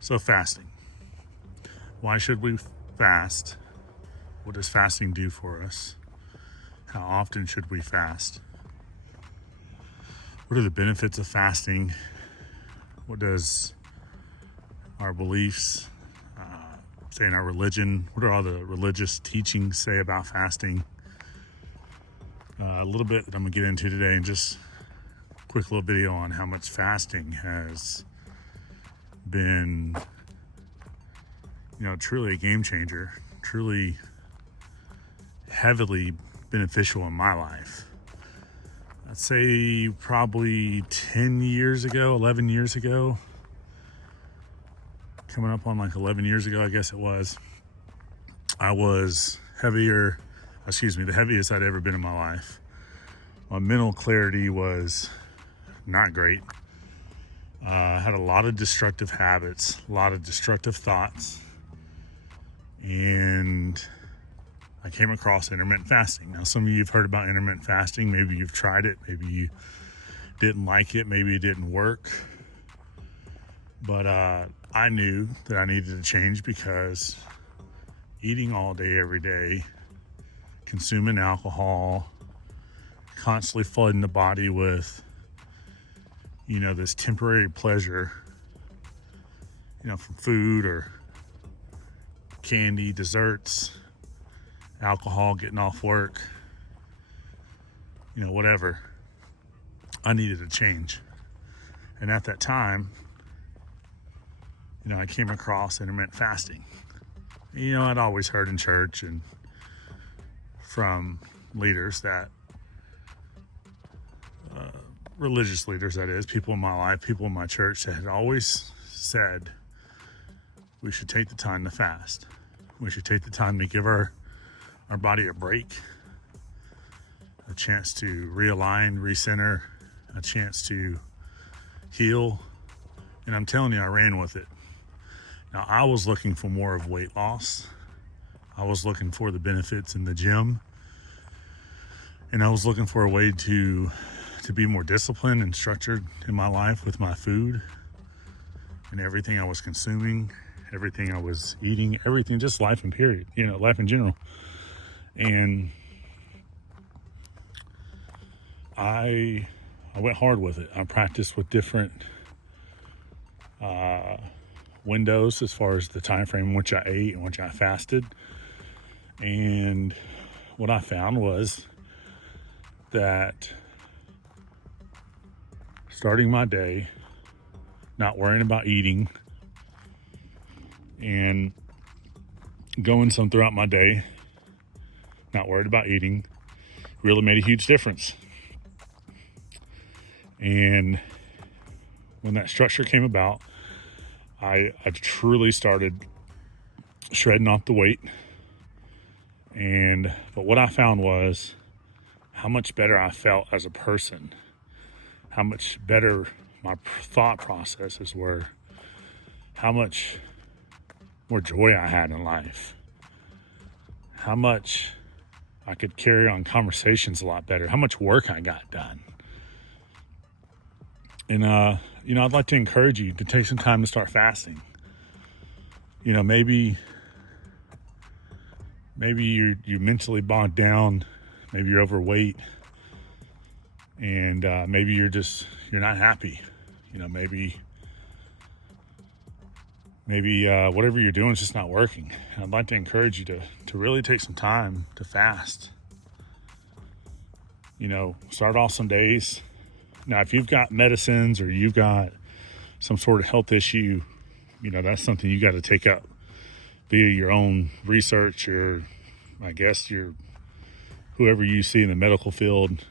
So fasting. Why should we fast? What does fasting do for us? How often should we fast? What are the benefits of fasting? What does our beliefs say in our religion? What do all the religious teachings say about fasting? A little bit that I'm going to get into today, and just a quick little video on how much fasting has been, truly a game changer, truly heavily beneficial in my life. I'd say probably 10 years ago, 11 years ago, coming up on like 11 years ago, I guess it was, I was the heaviest I'd ever been in my life. My mental clarity was not great. I had a lot of destructive habits, a lot of destructive thoughts, and I came across intermittent fasting. Now, some of you have heard about intermittent fasting. Maybe you've tried it. Maybe you didn't like it. Maybe it didn't work. But I knew that I needed to change, because eating all day, every day, consuming alcohol, constantly flooding the body with, this temporary pleasure, from food or candy, desserts, alcohol, getting off work, whatever. I needed a change. And at that time, I came across intermittent fasting. I'd always heard in church and from leaders that, religious leaders, that is, people in my life, people in my church, that had always said we should take the time to fast. We should take the time to give our body a break, a chance to realign, recenter, a chance to heal. And I'm telling you, I ran with it. Now, I was looking for more of weight loss. I was looking for the benefits in the gym. And I was looking for a way to be more disciplined and structured in my life with my food and everything I was consuming, everything I was eating, everything, just life in period, life in general. And I went hard with it. I practiced with different windows as far as the time frame in which I ate and which I fasted. And what I found was that starting my day, not worrying about eating, and going some throughout my day, not worried about eating, really made a huge difference. And when that structure came about, I truly started shredding off the weight. But what I found was how much better I felt as a person, how much better my thought processes were, how much more joy I had in life, how much I could carry on conversations a lot better, how much work I got done. And, I'd like to encourage you to take some time to start fasting. Maybe you're mentally bogged down, maybe you're overweight, and maybe you're not happy. Maybe whatever you're doing is just not working. And I'd like to encourage you to really take some time to fast. Start off some days. Now, if you've got medicines or you've got some sort of health issue, that's something you got to take up via your own research, or I guess whoever you see in the medical field.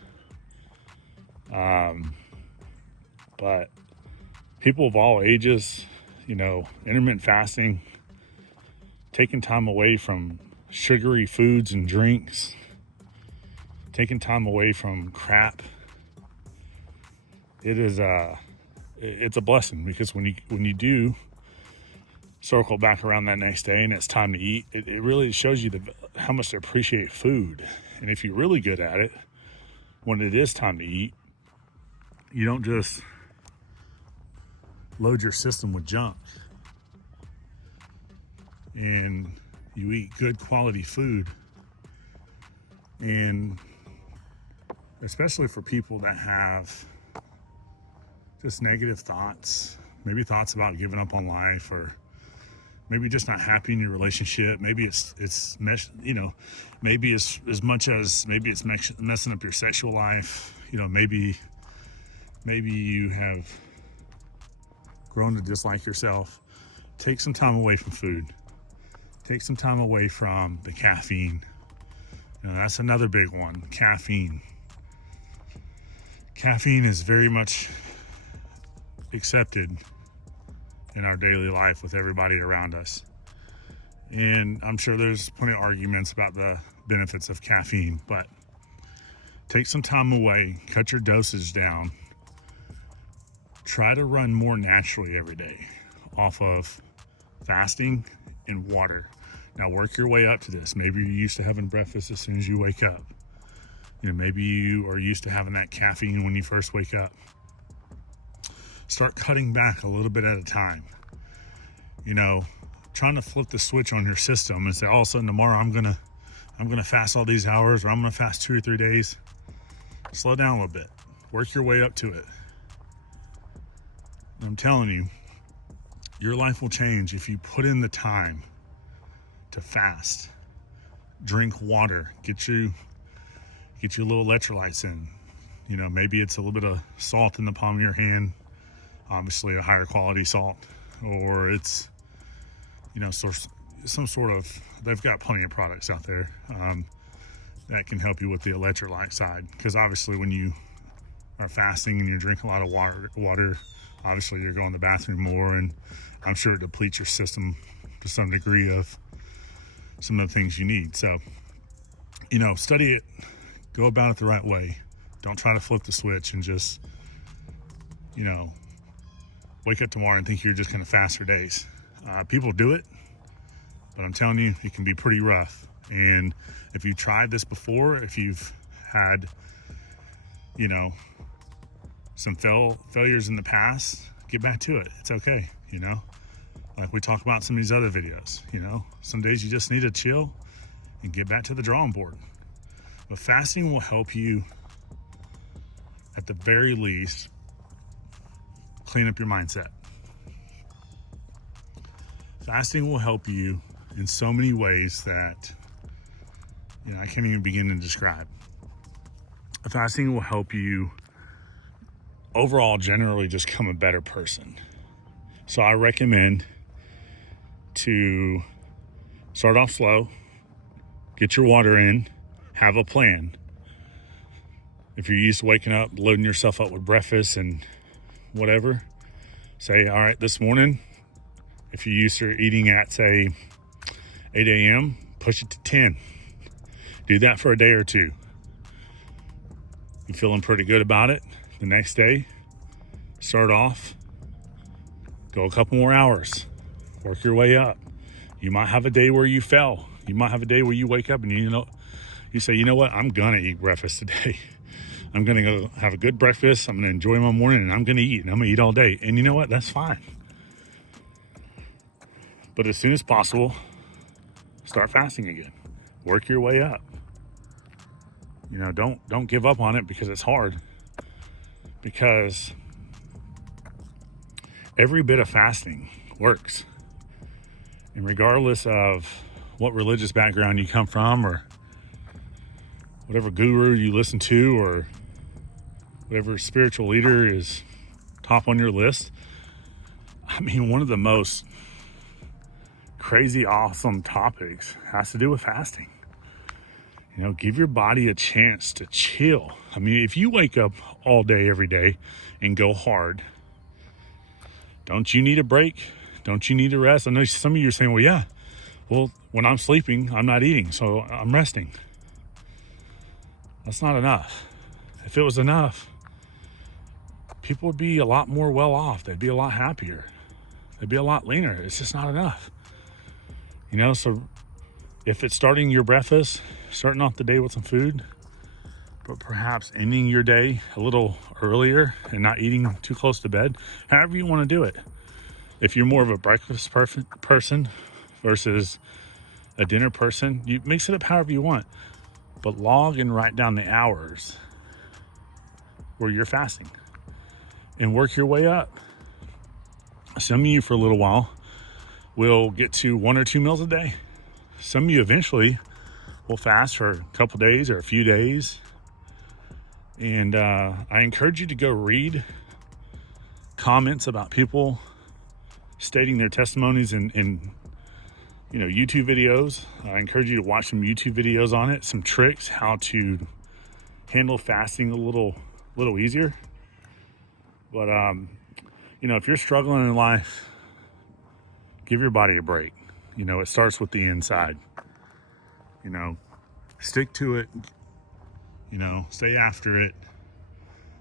But people of all ages, intermittent fasting, taking time away from sugary foods and drinks, taking time away from crap, it's a blessing, because when you do circle back around that next day and it's time to eat, it really shows you how much to appreciate food. And if you're really good at it, when it is time to eat, you don't just load your system with junk. and you eat good quality food. And especially for people that have just negative thoughts, maybe thoughts about giving up on life, or maybe just not happy in your relationship. Maybe it's maybe as much as maybe it's messing up your sexual life. Maybe you have grown to dislike yourself. Take some time away from food. Take some time away from the caffeine. That's another big one, caffeine. Caffeine is very much accepted in our daily life with everybody around us. And I'm sure there's plenty of arguments about the benefits of caffeine, but take some time away, cut your dosage down. Try to run more naturally every day off of fasting and water. Now work your way up to this. Maybe you're used to having breakfast as soon as you wake up. Maybe you are used to having that caffeine when you first wake up. Start cutting back a little bit at a time. Trying to flip the switch on your system and say all of a sudden tomorrow I'm gonna fast all these hours, or I'm gonna fast 2 or 3 days. Slow down a little bit. Work your way up to it. I'm telling you, your life will change if you put in the time to fast, drink water, get your little electrolytes in. Maybe it's a little bit of salt in the palm of your hand, obviously a higher quality salt, or it's, some sort of, they've got plenty of products out there that can help you with the electrolyte side. Because obviously when you are fasting and you drink a lot of water, obviously you're going to the bathroom more, and I'm sure it depletes your system to some degree of some of the things you need. So, study it, go about it the right way. Don't try to flip the switch and just, wake up tomorrow and think you're just going to fast for days. People do it, but I'm telling you, it can be pretty rough. And if you've tried this before, if you've had, some failures in the past, get back to it. It's okay, like we talk about in some of these other videos. Some days you just need to chill and get back to the drawing board. But fasting will help you, at the very least, clean up your mindset. Fasting will help you in so many ways that I can't even begin to describe. Fasting will help you overall generally just become a better person. So I recommend to start off slow, get your water in, have a plan. If you're used to waking up, loading yourself up with breakfast and whatever, say, all right, this morning, if you're used to eating at, say, 8 a.m., push it to 10. Do that for a day or two. You feeling pretty good about it? The next day, start off, go a couple more hours, work your way up. You might have a day where you fell. You might have a day where you wake up and you say, what, I'm gonna eat breakfast today. I'm gonna go have a good breakfast. I'm gonna enjoy my morning, and I'm gonna eat, and I'm gonna eat all day. And you know what? That's fine. But as soon as possible, start fasting again. Work your way up. Don't give up on it because it's hard. Because every bit of fasting works. And regardless of what religious background you come from, or whatever guru you listen to, or whatever spiritual leader is top on your list, one of the most crazy awesome topics has to do with fasting. Give your body a chance to chill. If you wake up all day every day and go hard, don't you need a break? Don't you need a rest? I know some of you are saying, well, when I'm sleeping, I'm not eating, so I'm resting. That's not enough. If it was enough, people would be a lot more well off. They'd be a lot happier. They'd be a lot leaner. It's just not enough. So if it's starting your breakfast, starting off the day with some food, but perhaps ending your day a little earlier and not eating too close to bed, however you want to do it. If you're more of a breakfast person, versus a dinner person. You mix it up however you want, but log and write down the hours where you're fasting and work your way up. Some of you for a little while will get to 1 or 2 meals a day. Some of you eventually will fast for a couple days or a few days. And I encourage you to go read comments about people stating their testimonies in YouTube videos. I encourage you to watch some YouTube videos on it, some tricks how to handle fasting a little easier. But if you're struggling in life, give your body a break. It starts with the inside. Stick to it. Stay after it.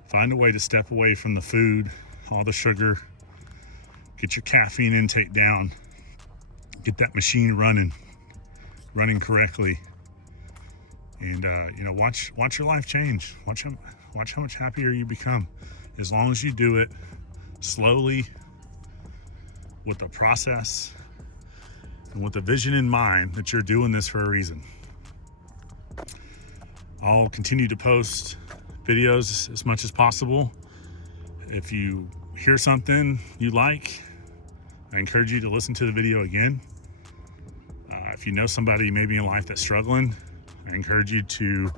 Find a way to step away from the food, all the sugar. Get your caffeine intake down. Get that machine running correctly. And watch your life change. Watch how much happier you become. As long as you do it slowly, with a process, and with a vision in mind that you're doing this for a reason. I'll continue to post videos as much as possible. If you hear something you like, I encourage you to listen to the video again. If you know somebody maybe in life that's struggling, I encourage you to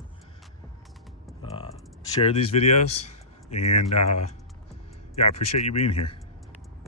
share these videos. And I appreciate you being here.